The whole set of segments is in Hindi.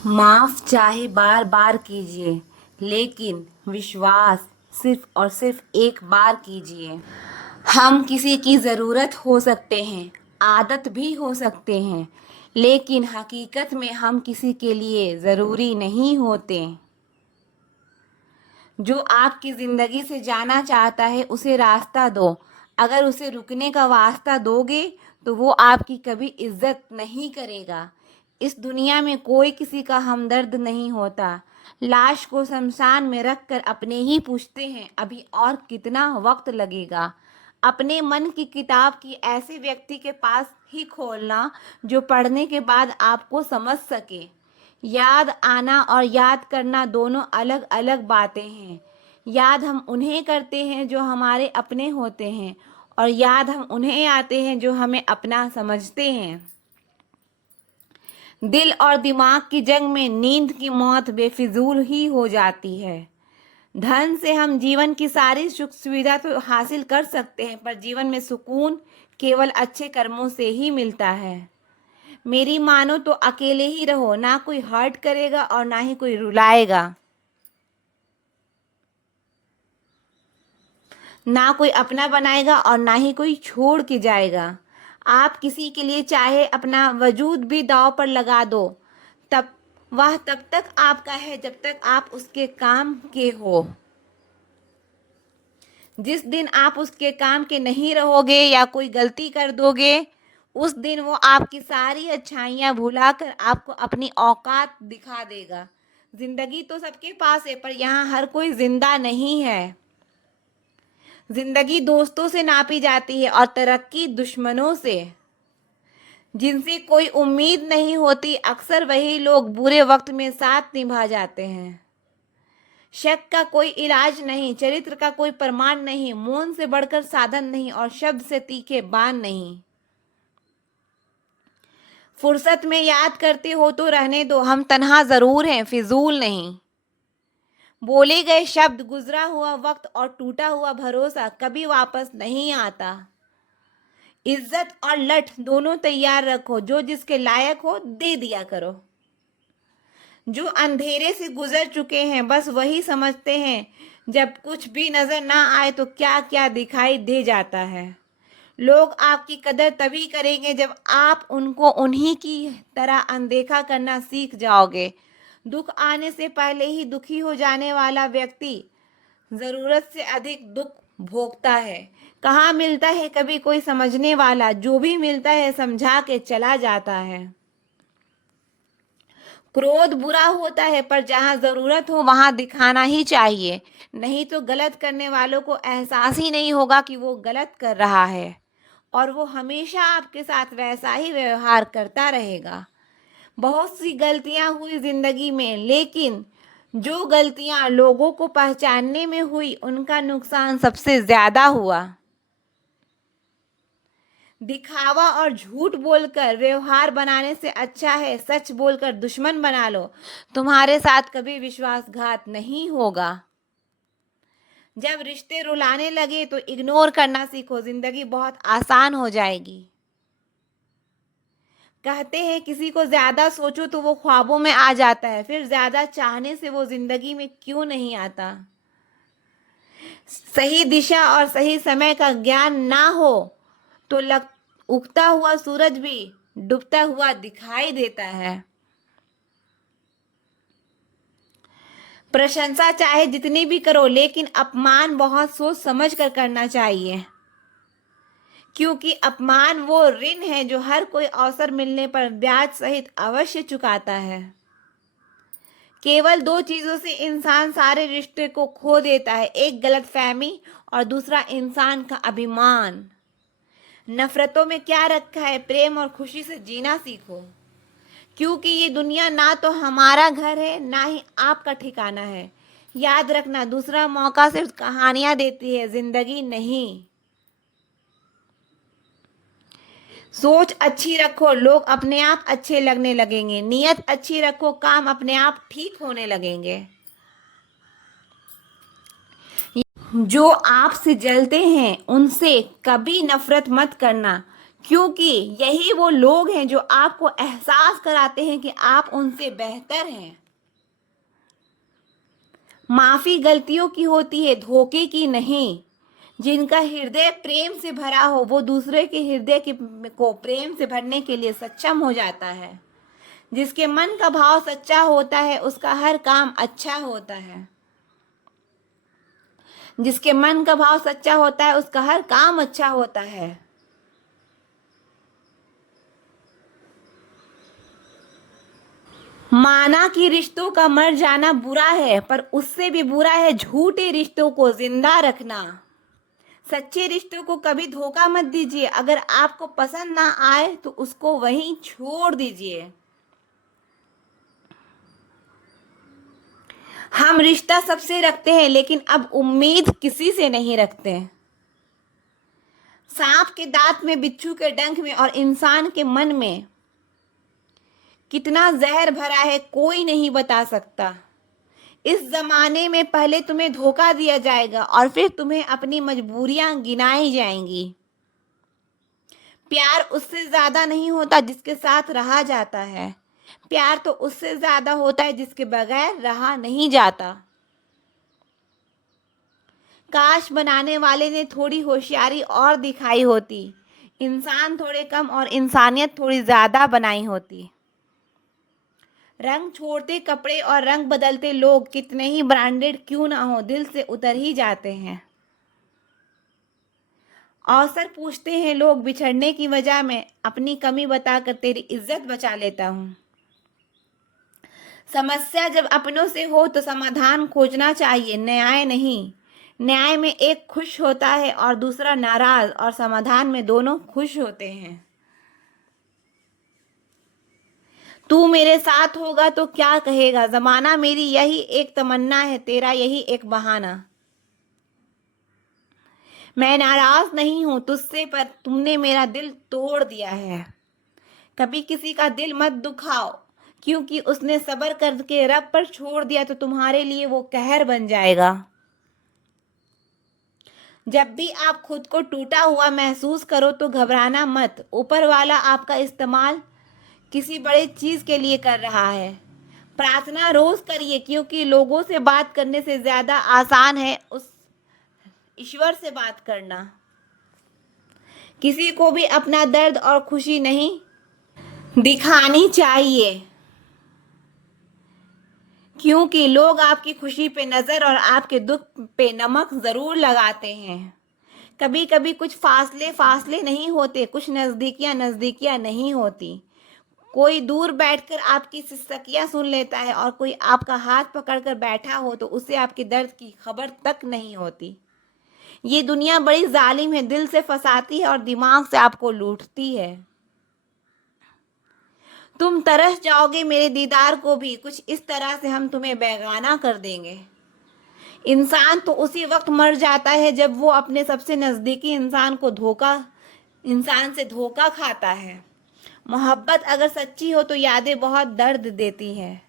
माफ चाहे बार बार कीजिए, लेकिन विश्वास सिर्फ और सिर्फ एक बार कीजिए। हम किसी की ज़रूरत हो सकते हैं, आदत भी हो सकते हैं, लेकिन हकीकत में हम किसी के लिए ज़रूरी नहीं होते। जो आपकी ज़िंदगी से जाना चाहता है उसे रास्ता दो। अगर उसे रुकने का वास्ता दोगे तो वो आपकी कभी इज्जत नहीं करेगा। इस दुनिया में कोई किसी का हमदर्द नहीं होता। लाश को शमशान में रख कर अपने ही पूछते हैं अभी और कितना वक्त लगेगा। अपने मन की किताब की ऐसे व्यक्ति के पास ही खोलना जो पढ़ने के बाद आपको समझ सके। याद आना और याद करना दोनों अलग अलग बातें हैं। याद हम उन्हें करते हैं जो हमारे अपने होते हैं, और याद हम उन्हें आते हैं जो हमें अपना समझते हैं। दिल और दिमाग की जंग में नींद की मौत बेफिजूल ही हो जाती है। धन से हम जीवन की सारी सुख सुविधा तो हासिल कर सकते हैं, पर जीवन में सुकून केवल अच्छे कर्मों से ही मिलता है। मेरी मानो तो अकेले ही रहो, ना कोई हर्ट करेगा और ना ही कोई रुलाएगा। ना कोई अपना बनाएगा और ना ही कोई छोड़ के जाएगा। आप किसी के लिए चाहे अपना वजूद भी दांव पर लगा दो, तब वह तब तक आपका है जब तक आप उसके काम के हो। जिस दिन आप उसके काम के नहीं रहोगे या कोई गलती कर दोगे, उस दिन वो आपकी सारी अच्छाइयाँ भुलाकर आपको अपनी औकात दिखा देगा। जिंदगी तो सबके पास है, पर यहाँ हर कोई जिंदा नहीं है। जिंदगी दोस्तों से नापी जाती है और तरक्की दुश्मनों से। जिनसे कोई उम्मीद नहीं होती, अक्सर वही लोग बुरे वक्त में साथ निभा जाते हैं। शक का कोई इलाज नहीं, चरित्र का कोई प्रमाण नहीं, मौन से बढ़कर साधन नहीं और शब्द से तीखे बाण नहीं। फुर्सत में याद करते हो तो रहने दो, हम तन्हा जरूर हैं, फिजूल नहीं। बोले गए शब्द, गुजरा हुआ वक्त और टूटा हुआ भरोसा कभी वापस नहीं आता। इज्जत और लठ दोनों तैयार रखो, जो जिसके लायक हो दे दिया करो। जो अंधेरे से गुजर चुके हैं बस वही समझते हैं, जब कुछ भी नजर ना आए तो क्या क्या दिखाई दे जाता है। लोग आपकी कदर तभी करेंगे जब आप उनको उन्हीं की तरह अनदेखा करना सीख जाओगे। दुख आने से पहले ही दुखी हो जाने वाला व्यक्ति जरूरत से अधिक दुख भोगता है। कहाँ मिलता है कभी कोई समझने वाला, जो भी मिलता है समझा के चला जाता है। क्रोध बुरा होता है, पर जहाँ जरूरत हो वहां दिखाना ही चाहिए, नहीं तो गलत करने वालों को एहसास ही नहीं होगा कि वो गलत कर रहा है, और वो हमेशा आपके साथ वैसा ही व्यवहार करता रहेगा। बहुत सी गलतियां हुई जिंदगी में, लेकिन जो गलतियां लोगों को पहचानने में हुई उनका नुकसान सबसे ज्यादा हुआ। दिखावा और झूठ बोलकर व्यवहार बनाने से अच्छा है सच बोलकर दुश्मन बना लो। तुम्हारे साथ कभी विश्वासघात नहीं होगा। जब रिश्ते रुलाने लगे तो इग्नोर करना सीखो, जिंदगी बहुत आसान हो जाएगी। कहते हैं किसी को ज्यादा सोचो तो वो ख्वाबों में आ जाता है, फिर ज्यादा चाहने से वो जिंदगी में क्यों नहीं आता। सही दिशा और सही समय का ज्ञान ना हो तो उगता हुआ सूरज भी डूबता हुआ दिखाई देता है। प्रशंसा चाहे जितनी भी करो, लेकिन अपमान बहुत सोच समझ कर करना चाहिए, क्योंकि अपमान वो ऋण है जो हर कोई अवसर मिलने पर ब्याज सहित अवश्य चुकाता है। केवल दो चीजों से इंसान सारे रिश्ते को खो देता है, एक गलतफहमी और दूसरा इंसान का अभिमान। नफरतों में क्या रखा है, प्रेम और खुशी से जीना सीखो, क्योंकि ये दुनिया ना तो हमारा घर है ना ही आपका ठिकाना है। याद रखना, दूसरा मौका सिर्फ कहानियां देती है, जिंदगी नहीं। सोच अच्छी रखो, लोग अपने आप अच्छे लगने लगेंगे। नीयत अच्छी रखो, काम अपने आप ठीक होने लगेंगे। जो आपसे जलते हैं उनसे कभी नफरत मत करना, क्योंकि यही वो लोग हैं जो आपको एहसास कराते हैं कि आप उनसे बेहतर हैं। माफी गलतियों की होती है, धोखे की नहीं। जिनका हृदय प्रेम से भरा हो वो दूसरे के हृदय को प्रेम से भरने के लिए सक्षम हो जाता है। जिसके मन का भाव सच्चा होता है उसका हर काम अच्छा होता है। जिसके मन का भाव सच्चा होता है उसका हर काम अच्छा होता है। माना कि रिश्तों का मर जाना बुरा है, पर उससे भी बुरा है झूठे रिश्तों को जिंदा रखना। सच्चे रिश्तों को कभी धोखा मत दीजिए। अगर आपको पसंद ना आए तो उसको वहीं छोड़ दीजिए। हम रिश्ता सबसे रखते हैं लेकिन अब उम्मीद किसी से नहीं रखते। सांप के दांत में, बिच्छू के डंक में और इंसान के मन में कितना जहर भरा है कोई नहीं बता सकता। इस जमाने में पहले तुम्हें धोखा दिया जाएगा और फिर तुम्हें अपनी मजबूरियां गिनाई जाएंगी। प्यार उससे ज्यादा नहीं होता जिसके साथ रहा जाता है। प्यार तो उससे ज्यादा होता है जिसके बगैर रहा नहीं जाता। काश बनाने वाले ने थोड़ी होशियारी और दिखाई होती, इंसान थोड़े कम और इंसानियत थोड़ी ज्यादा बनाई होती। रंग छोड़ते कपड़े और रंग बदलते लोग कितने ही ब्रांडेड क्यों ना हो दिल से उतर ही जाते हैं। अवसर पूछते हैं लोग बिछड़ने की वजह में, अपनी कमी बताकर तेरी इज्जत बचा लेता हूँ। समस्या जब अपनों से हो तो समाधान खोजना चाहिए, न्याय नहीं। न्याय में एक खुश होता है और दूसरा नाराज, और समाधान में दोनों खुश होते हैं। तू मेरे साथ होगा तो क्या कहेगा जमाना, मेरी यही एक तमन्ना है, तेरा यही एक बहाना। मैं नाराज नहीं हूं तुझसे, पर तुमने मेरा दिल तोड़ दिया है। कभी किसी का दिल मत दुखाओ, क्योंकि उसने सब्र करके रब पर छोड़ दिया तो तुम्हारे लिए वो कहर बन जाएगा। जब भी आप खुद को टूटा हुआ महसूस करो तो घबराना मत। ऊपर वाला आपका इस्तेमाल किसी बड़ी चीज के लिए कर रहा है। प्रार्थना रोज करिए, क्योंकि लोगों से बात करने से ज्यादा आसान है उस ईश्वर से बात करना। किसी को भी अपना दर्द और खुशी नहीं दिखानी चाहिए, क्योंकि लोग आपकी खुशी पे नजर और आपके दुख पे नमक जरूर लगाते हैं। कभी कभी कुछ फासले फासले नहीं होते, कुछ नजदीकियां नजदीकियां नहीं होती। कोई दूर बैठकर आपकी सिसकियां सुन लेता है और कोई आपका हाथ पकड़कर बैठा हो तो उसे आपके दर्द की खबर तक नहीं होती। ये दुनिया बड़ी जालिम है, दिल से फंसाती है और दिमाग से आपको लूटती है। तुम तरस जाओगे मेरे दीदार को भी, कुछ इस तरह से हम तुम्हें बेगाना कर देंगे। इंसान तो उसी वक्त मर जाता है जब वो अपने सबसे नजदीकी इंसान से धोखा खाता है। मोहब्बत अगर सच्ची हो तो यादें बहुत दर्द देती हैं।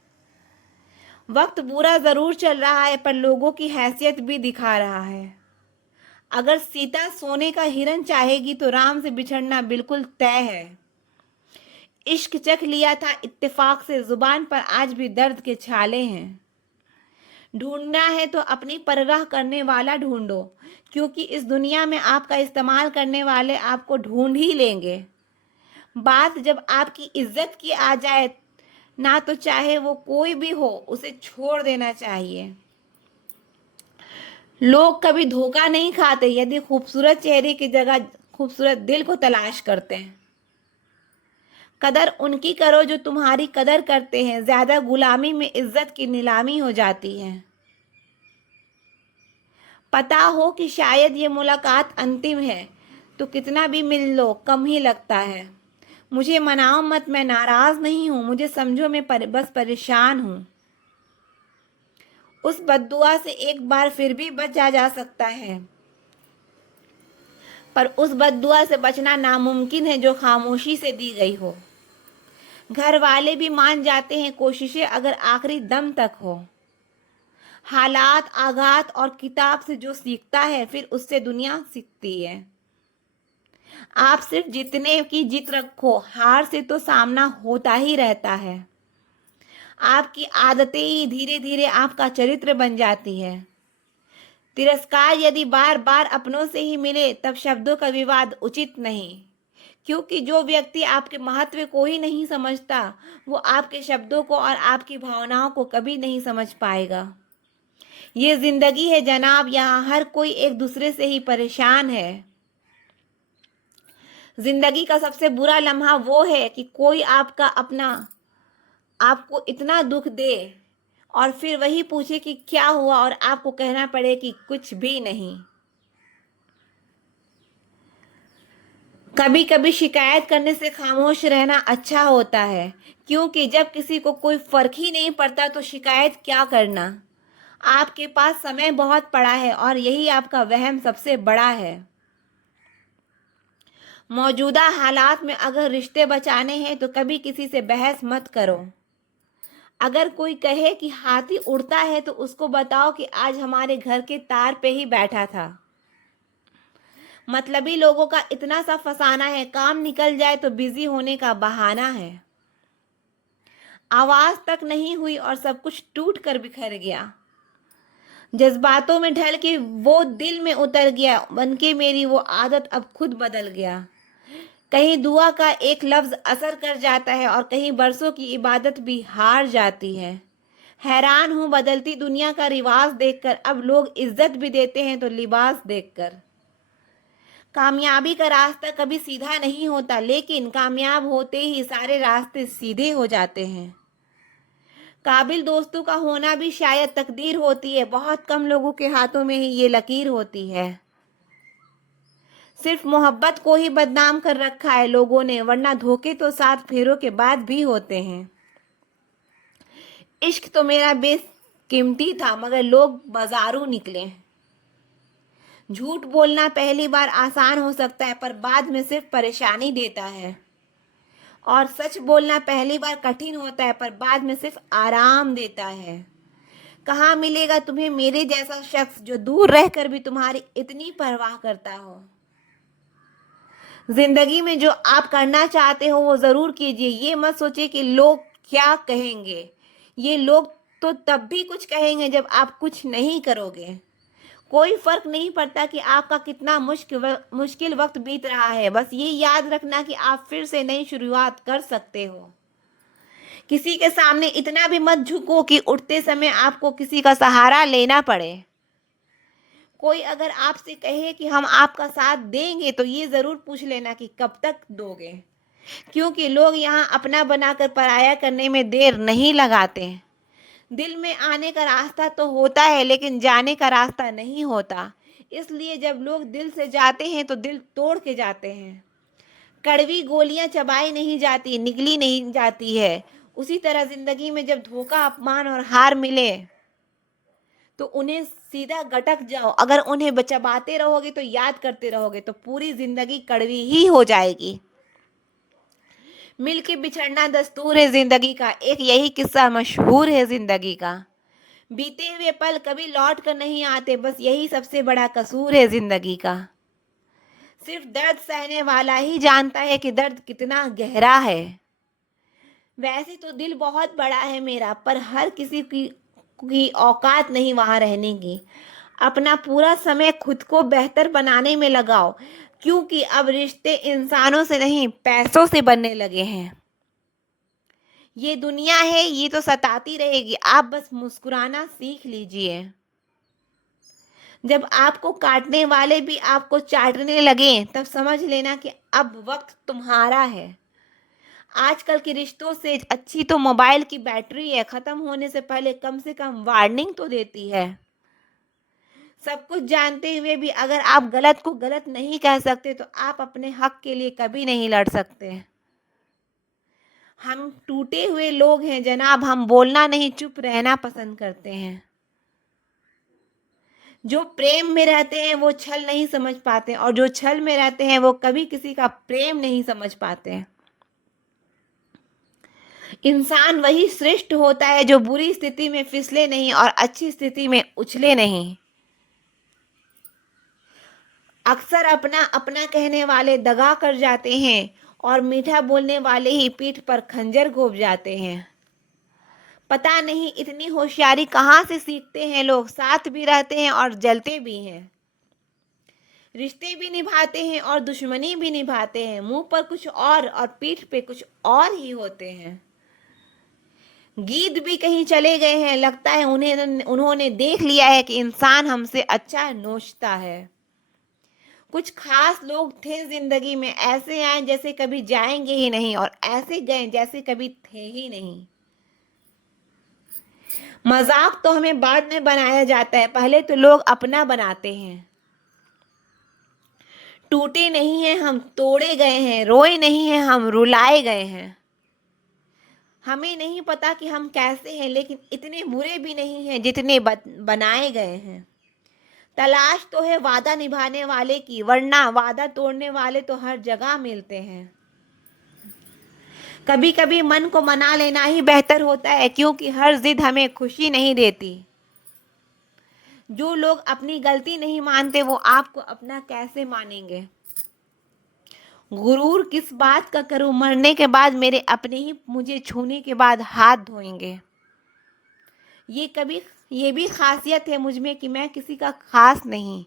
वक्त बुरा जरूर चल रहा है पर लोगों की हैसियत भी दिखा रहा है। अगर सीता सोने का हिरन चाहेगी तो राम से बिछड़ना बिल्कुल तय है। इश्क चख लिया था इत्तेफाक से, जुबान पर आज भी दर्द के छाले हैं। ढूंढना है तो अपनी परवाह करने वाला ढूंढो, क्योंकि इस दुनिया में आपका इस्तेमाल करने वाले आपको ढूंढ ही लेंगे। बात जब आपकी इज्जत की आ जाए ना, तो चाहे वो कोई भी हो उसे छोड़ देना चाहिए। लोग कभी धोखा नहीं खाते यदि खूबसूरत चेहरे की जगह खूबसूरत दिल को तलाश करते हैं। कदर उनकी करो जो तुम्हारी कदर करते हैं, ज्यादा गुलामी में इज्जत की नीलामी हो जाती है। पता हो कि शायद ये मुलाकात अंतिम है तो कितना भी मिल लो कम ही लगता है। मुझे मनाओ मत, मैं नाराज नहीं हूं, मुझे समझो मैं बस परेशान हूं। उस बद्दुआ से एक बार फिर भी बचा जा सकता है, पर उस बद्दुआ से बचना नामुमकिन है जो खामोशी से दी गई हो। घर वाले भी मान जाते हैं कोशिशें अगर आखिरी दम तक हो। हालात, आघात और किताब से जो सीखता है फिर उससे दुनिया सीखती है। आप सिर्फ जीतने की जिद रखो, हार से तो सामना होता ही रहता है। आपकी आदतें ही धीरे धीरे आपका चरित्र बन जाती है। तिरस्कार यदि बार बार अपनों से ही मिले तब शब्दों का विवाद उचित नहीं, क्योंकि जो व्यक्ति आपके महत्व को ही नहीं समझता वो आपके शब्दों को और आपकी भावनाओं को कभी नहीं समझ पाएगा। ये जिंदगी है जनाब, यहाँ हर कोई एक दूसरे से ही परेशान है। जिंदगी का सबसे बुरा लम्हा वो है कि कोई आपका अपना आपको इतना दुख दे और फिर वही पूछे कि क्या हुआ और आपको कहना पड़े कि कुछ भी नहीं। कभी कभी शिकायत करने से खामोश रहना अच्छा होता है, क्योंकि जब किसी को कोई फर्क ही नहीं पड़ता तो शिकायत क्या करना। आपके पास समय बहुत पड़ा है और यही आपका वहम सबसे बड़ा है। मौजूदा हालात में अगर रिश्ते बचाने हैं तो कभी किसी से बहस मत करो। अगर कोई कहे कि हाथी उड़ता है तो उसको बताओ कि आज हमारे घर के तार पे ही बैठा था। मतलबी लोगों का इतना सा फसाना है, काम निकल जाए तो बिजी होने का बहाना है। आवाज तक नहीं हुई और सब कुछ टूट कर बिखर गया। जज्बातों में ढल के वो दिल में उतर गया, बनके मेरी वो आदत अब खुद बदल गया। कहीं दुआ का एक लफ्ज असर कर जाता है और कहीं बरसों की इबादत भी हार जाती है। हैरान हूँ बदलती दुनिया का रिवाज देखकर, अब लोग इज्जत भी देते हैं तो लिबास देखकर। कामयाबी का रास्ता कभी सीधा नहीं होता, लेकिन कामयाब होते ही सारे रास्ते सीधे हो जाते हैं। काबिल दोस्तों का होना भी शायद तकदीर होती है, बहुत कम लोगों के हाथों में ही ये लकीर होती है। सिर्फ मोहब्बत को ही बदनाम कर रखा है लोगों ने, वरना धोखे तो 7 फेरों के बाद भी होते हैं। इश्क तो मेरा बेशकीमती था मगर लोग बाजारू निकले। झूठ बोलना पहली बार आसान हो सकता है पर बाद में सिर्फ परेशानी देता है, और सच बोलना पहली बार कठिन होता है पर बाद में सिर्फ आराम देता है। कहाँ मिलेगा तुम्हें मेरे जैसा शख्स जो दूर रहकर भी तुम्हारी इतनी परवाह करता हो। जिंदगी में जो आप करना चाहते हो वो जरूर कीजिए। ये मत सोचिए कि लोग क्या कहेंगे। ये लोग तो तब भी कुछ कहेंगे जब आप कुछ नहीं करोगे। कोई फर्क नहीं पड़ता कि आपका कितना मुश्किल वक्त बीत रहा है, बस ये याद रखना कि आप फिर से नई शुरुआत कर सकते हो। किसी के सामने इतना भी मत झुको कि उठते समय आपको किसी का सहारा लेना पड़े। कोई अगर आपसे कहे कि हम आपका साथ देंगे तो ये ज़रूर पूछ लेना कि कब तक दोगे, क्योंकि लोग यहाँ अपना बनाकर पराया करने में देर नहीं लगाते। दिल में आने का रास्ता तो होता है लेकिन जाने का रास्ता नहीं होता। इसलिए जब लोग दिल से जाते हैं तो दिल तोड़ के जाते हैं। कड़वी गोलियां चबाई नहीं जाती, निगली नहीं जाती है। उसी तरह जिंदगी में जब धोखा, अपमान और हार मिले तो उन्हें सीधा गटक जाओ। अगर उन्हें चबाते रहोगे तो याद करते रहोगे तो पूरी जिंदगी कड़वी ही हो जाएगी। मिल के बिछड़ना दस्तूर है जिंदगी का, एक यही किस्सा मशहूर है जिंदगी का। बीते हुए पल कभी लौट कर नहीं आते, बस यही सबसे बड़ा कसूर है जिंदगी का। सिर्फ दर्द सहने वाला ही जानता है कि दर्द कितना गहरा है। वैसे तो दिल बहुत बड़ा है मेरा, पर हर किसी की औकात नहीं वहां रहने की। अपना पूरा समय खुद को बेहतर बनाने में लगाओ, क्योंकि अब रिश्ते इंसानों से नहीं पैसों से बनने लगे हैं। ये दुनिया है, ये तो सताती रहेगी, आप बस मुस्कुराना सीख लीजिए। जब आपको काटने वाले भी आपको चाटने लगे तब समझ लेना कि अब वक्त तुम्हारा है। आजकल के रिश्तों से अच्छी तो मोबाइल की बैटरी है, खत्म होने से पहले कम से कम वार्निंग तो देती है। सब कुछ जानते हुए भी अगर आप गलत को गलत नहीं कह सकते तो आप अपने हक के लिए कभी नहीं लड़ सकते। हम टूटे हुए लोग हैं जनाब, हम बोलना नहीं चुप रहना पसंद करते हैं। जो प्रेम में रहते हैं वो छल नहीं समझ पाते, और जो छल में रहते हैं वो कभी किसी का प्रेम नहीं समझ पाते। इंसान वही श्रेष्ठ होता है जो बुरी स्थिति में फिसले नहीं और अच्छी स्थिति में उछले नहीं। अक्सर अपना अपना कहने वाले दगा कर जाते हैं और मीठा बोलने वाले ही पीठ पर खंजर घोंप जाते हैं। पता नहीं इतनी होशियारी कहाँ से सीखते हैं लोग, साथ भी रहते हैं और जलते भी हैं। रिश्ते भी निभाते हैं और दुश्मनी भी निभाते हैं। मुंह पर कुछ और पीठ पे कुछ और ही होते हैं। गीत भी कहीं चले गए हैं, लगता है उन्होंने देख लिया है कि इंसान हमसे अच्छा नोचता है। कुछ खास लोग थे जिंदगी में, ऐसे आए जैसे कभी जाएंगे ही नहीं और ऐसे गए जैसे कभी थे ही नहीं। मजाक तो हमें बाद में बनाया जाता है, पहले तो लोग अपना बनाते हैं। टूटे नहीं हैं हम, तोड़े गए हैं। रोए नहीं हैं हम, रुलाए गए हैं। हमें नहीं पता कि हम कैसे हैं, लेकिन इतने बुरे भी नहीं हैं जितने बनाए गए हैं। तलाश तो है वादा निभाने वाले की, वरना वादा तोड़ने वाले तो हर जगह मिलते हैं। कभी कभी मन को मना लेना ही बेहतर होता है, क्योंकि हर जिद हमें खुशी नहीं देती। जो लोग अपनी गलती नहीं मानते वो आपको अपना कैसे मानेंगे। गुरूर किस बात का करूं, मरने के बाद मेरे अपने ही मुझे छूने के बाद हाथ धोएंगे। ये भी खासियत है मुझ में कि मैं किसी का खास नहीं।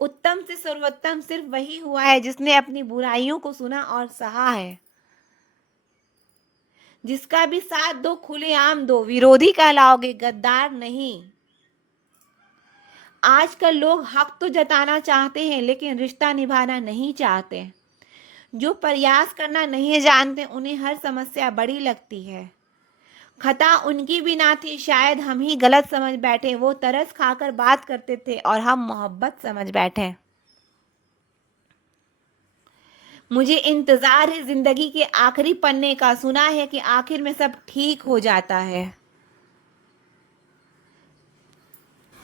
उत्तम से सर्वोत्तम सिर्फ वही हुआ है जिसने अपनी बुराइयों को सुना और सहा है। जिसका भी साथ दो खुलेआम दो, विरोधी कहलाओगे, गद्दार नहीं। आजकल लोग हक तो जताना चाहते हैं लेकिन रिश्ता निभाना नहीं चाहते। जो प्रयास करना नहीं जानते उन्हें हर समस्या बड़ी लगती है। खता उनकी भी ना थी, शायद हम ही गलत समझ बैठे। वो तरस खाकर बात करते थे और हम मोहब्बत समझ बैठे। मुझे इंतजार है जिंदगी के आखिरी पन्ने का, सुना है कि आखिर में सब ठीक हो जाता है।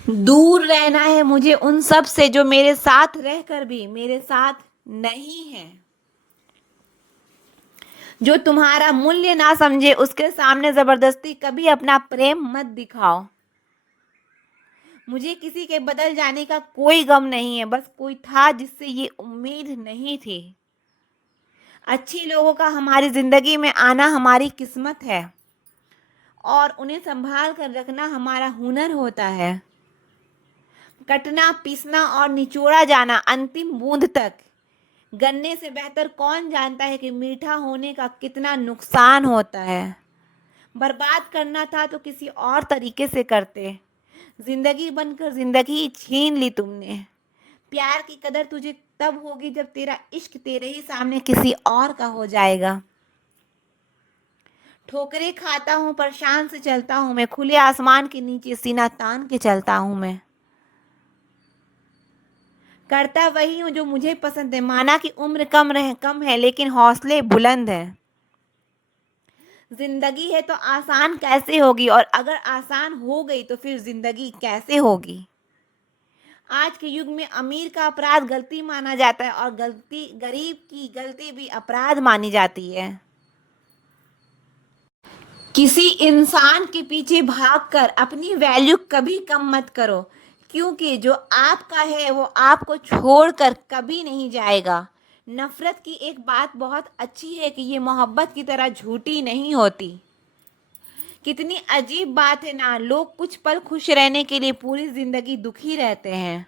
दूर रहना है मुझे उन सब से जो मेरे साथ रहकर भी मेरे साथ नहीं है। जो तुम्हारा मूल्य ना समझे उसके सामने जबरदस्ती कभी अपना प्रेम मत दिखाओ। मुझे किसी के बदल जाने का कोई गम नहीं है, बस कोई था जिससे ये उम्मीद नहीं थी। अच्छी लोगों का हमारी जिंदगी में आना हमारी किस्मत है और उन्हें संभाल कर रखना हमारा हुनर होता है। कटना, पीसना और निचोड़ा जाना अंतिम बूंद तक। गन्ने से बेहतर कौन जानता है कि मीठा होने का कितना नुकसान होता है। बर्बाद करना था तो किसी और तरीके से करते। जिंदगी बनकर जिंदगी छीन ली तुमने। प्यार की कदर तुझे तब होगी जब तेरा इश्क तेरे ही सामने किसी और का हो जाएगा। ठोकरें खाता हूँ पर शान से चलता हूँ मैं, खुले आसमान के नीचे सीना तान के चलता हूँ मैं। करता वही हूँ जो मुझे पसंद है, माना कि उम्र कम है लेकिन हौसले बुलंद हैं। जिंदगी है तो आसान कैसे होगी, और अगर आसान हो गई तो फिर जिंदगी कैसे होगी। आज के युग में अमीर का अपराध गलती माना जाता है और गरीब की गलती भी अपराध मानी जाती है। किसी इंसान के पीछे भागकर अपनी वैल्यू कभी कम मत करो, क्योंकि जो आपका है वो आपको छोड़कर कभी नहीं जाएगा। नफरत की एक बात बहुत अच्छी है कि ये मोहब्बत की तरह झूठी नहीं होती। कितनी अजीब बात है ना, लोग कुछ पल खुश रहने के लिए पूरी जिंदगी दुखी रहते हैं।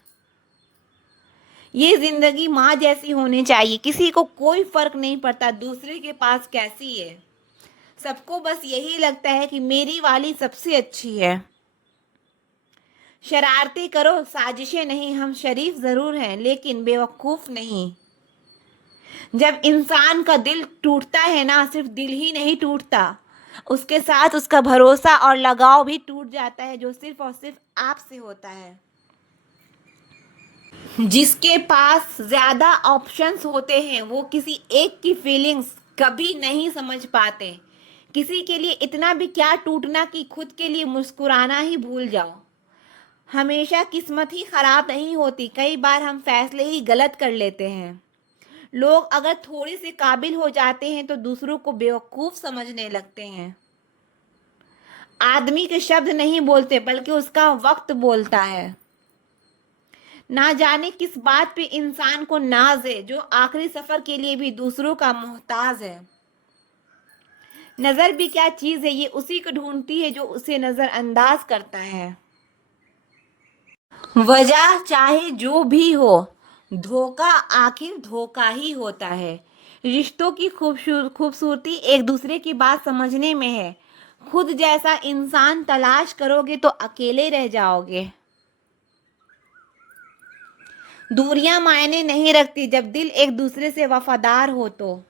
ये जिंदगी माँ जैसी होनी चाहिए, किसी को कोई फर्क नहीं पड़ता दूसरे के पास कैसी है। सबको बस यही लगता है कि मेरी वाली सबसे अच्छी है। शरारतें करो, साजिशें नहीं, हम शरीफ जरूर हैं लेकिन बेवकूफ नहीं। जब इंसान का दिल टूटता है ना, सिर्फ दिल ही नहीं टूटता, उसके साथ उसका भरोसा और लगाव भी टूट जाता है, जो सिर्फ और सिर्फ आपसे होता है। जिसके पास ज्यादा ऑप्शंस होते हैं वो किसी एक की फीलिंग्स कभी नहीं समझ पाते। किसी के लिए इतना भी क्या टूटना कि खुद के लिए मुस्कुराना ही भूल जाओ। हमेशा किस्मत ही खराब नहीं होती, कई बार हम फैसले ही गलत कर लेते हैं। लोग अगर थोड़े से काबिल हो जाते हैं तो दूसरों को बेवकूफ समझने लगते हैं। आदमी के शब्द नहीं बोलते बल्कि उसका वक्त बोलता है। ना जाने किस बात पे इंसान को नाज है, जो आखिरी सफर के लिए भी दूसरों का मोहताज है। नजर भी क्या चीज है, ये उसी को ढूंढती है जो उसे नजरअंदाज करता है। वजह चाहे जो भी हो, धोखा आखिर धोखा ही होता है। रिश्तों की खूबसूरती एक दूसरे की बात समझने में है। खुद जैसा इंसान तलाश करोगे तो अकेले रह जाओगे। दूरियां मायने नहीं रखती जब दिल एक दूसरे से वफादार हो तो।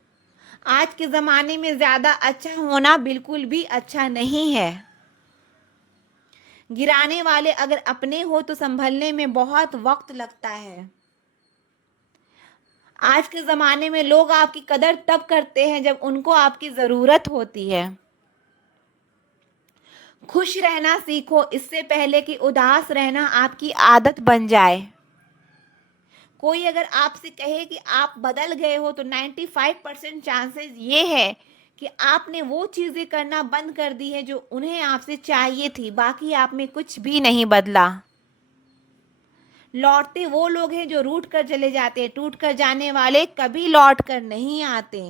आज के ज़माने में ज़्यादा अच्छा होना बिल्कुल भी अच्छा नहीं है। गिराने वाले अगर अपने हो तो संभलने में बहुत वक्त लगता है। आज के ज़माने में लोग आपकी कदर तब करते हैं जब उनको आपकी ज़रूरत होती है। खुश रहना सीखो इससे पहले कि उदास रहना आपकी आदत बन जाए। कोई अगर आपसे कहे कि आप बदल गए हो तो 95% चांसेस ये है कि आपने वो चीज़ें करना बंद कर दी है जो उन्हें आपसे चाहिए थी। बाकी आप में कुछ भी नहीं बदला। लौटते वो लोग हैं जो रूठ कर चले जाते हैं, टूट कर जाने वाले कभी लौट कर नहीं आते।